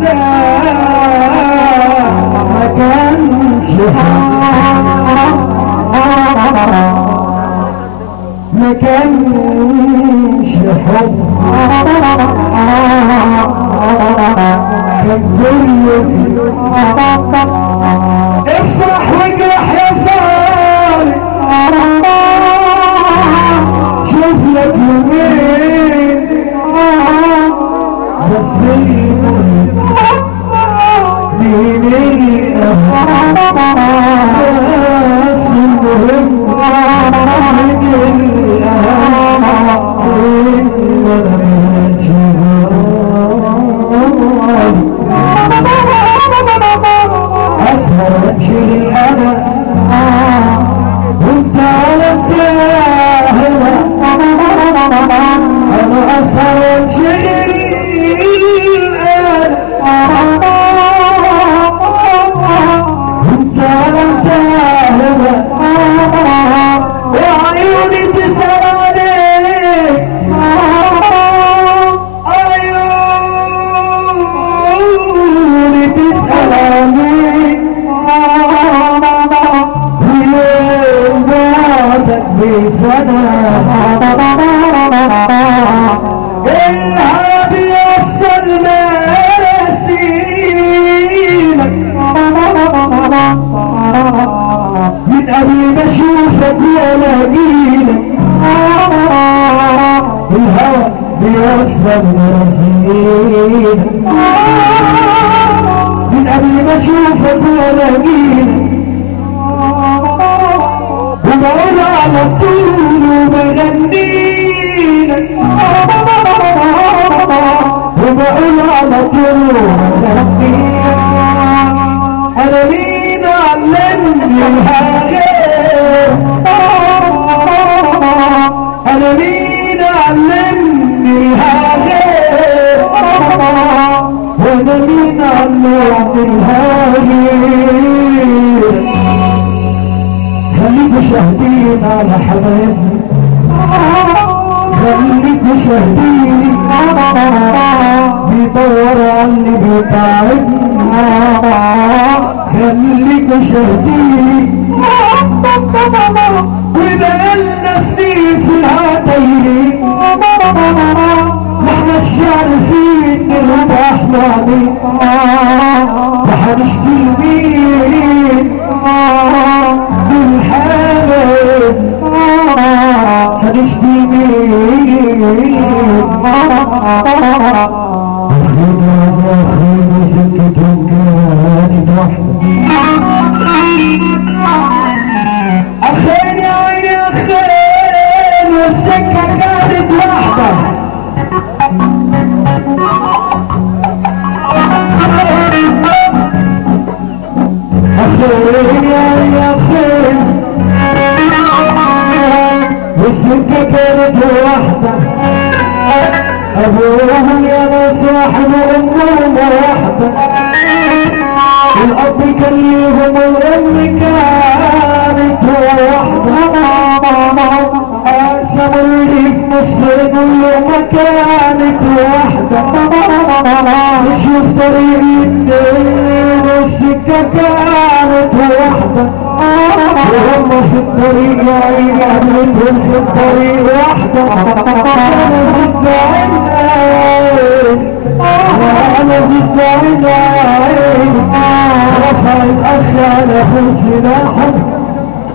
ده ما كانش ما كانش حب كان كله افرح واجرح يا صالح شوف لك يومين بس مين بس المهم اسهر وامشي للأنا وانت على الداهرة انا اسهر وامشي للأنا وانت على الداهرة وعيوني تسأل عليك عيوني تسأل عليك ولين بعدك بسنة الهاب يوصل مراسيلك من قبل ما اشوفك ولا اجيلك الهوى بيوصل مراسيلك من قبل ما اشوفك ولا اجيلك وبقول على طول وبغنيلك وبقول على طول وبغنيلك انا مين علمني الحاجات انا مين علمني الحاجات وانا مين علمني الحاجات خليكوا شاهدين على حبايبنا خليكوا شاهدين بيدور على اللي بيتعبنا خليكوا شاهدين وبقالنا سنين في العتايلين واحنا عارفين نربحنا عليه وحنشكي لمين بالحالة هنشكي لمين اخينا سكتهم كانت وحدة اخين يا عيني اخين والسكة كانت واحدة اخين يا عيني اخين والسكة كانت واحدة ابوهم يا ناس واحد وامهم واحدة الاب كان ليهم والام كانت واحدة قسموا اللي في مصر كلهم كانت واحدة مشوا في طريق الاتنين والسكة كانت واحدة وهم في الطريق يا عيني قابلتهم في الطريق واحدة انا زدت عيني انا زدت عيني رفع الاخ على فوق سلاحه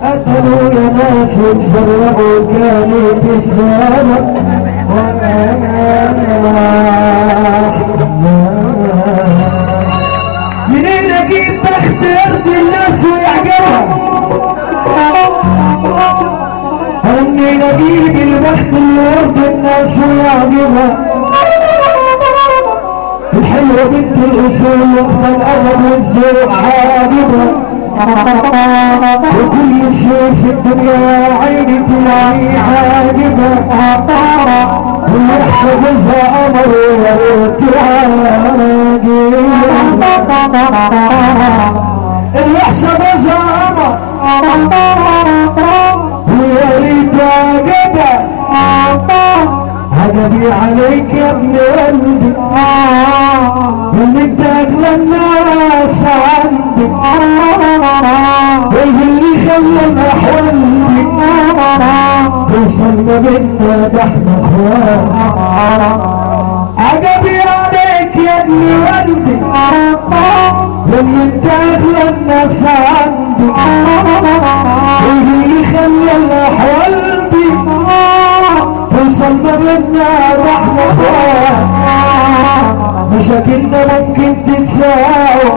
قتلوا يا ناس وتفرقوا كانت السنة منين اجيب بخت يرضي الناس ويعجبها منين اجيب البخت اللي يرضي الناس ويعجبها الحلوة بنت الاصول واخد الادب والذوق عاجبها وكل شيء في الدنيا يا عيني تلاقيه عاجبها والوحشة جوزها قمر ويا ريت الوحشة جوزها قمر ويا ريت عجبها عجبي عليك يا ابن قلبي واللي انت عجبي عليك يا ابن والدي اللي انت اغلى الناس عندي، اللي خلى الاحوال دي توصل ما بينا رحمة اخوات. مشاكلنا ممكن تتساوى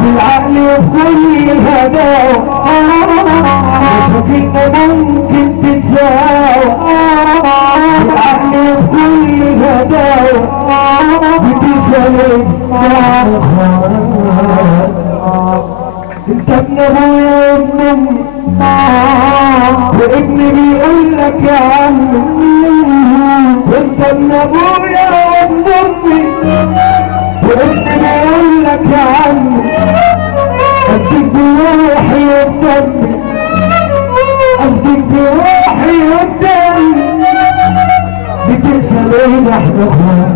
بالعقل وبكل الهداوة، مشاكلنا ممكن تتساوى بالعقل وبكل الهداوة. بتسألني يا اخوان انت ابن ابويا وابن امي، وابني بيقول لك يا عمي انت ابن ابويا وابن امي، وابني بيقول لك يا عمي افديك بروحي وبدمي، افديك بروحي وبدمي. بتسأل ايه احنا اخوان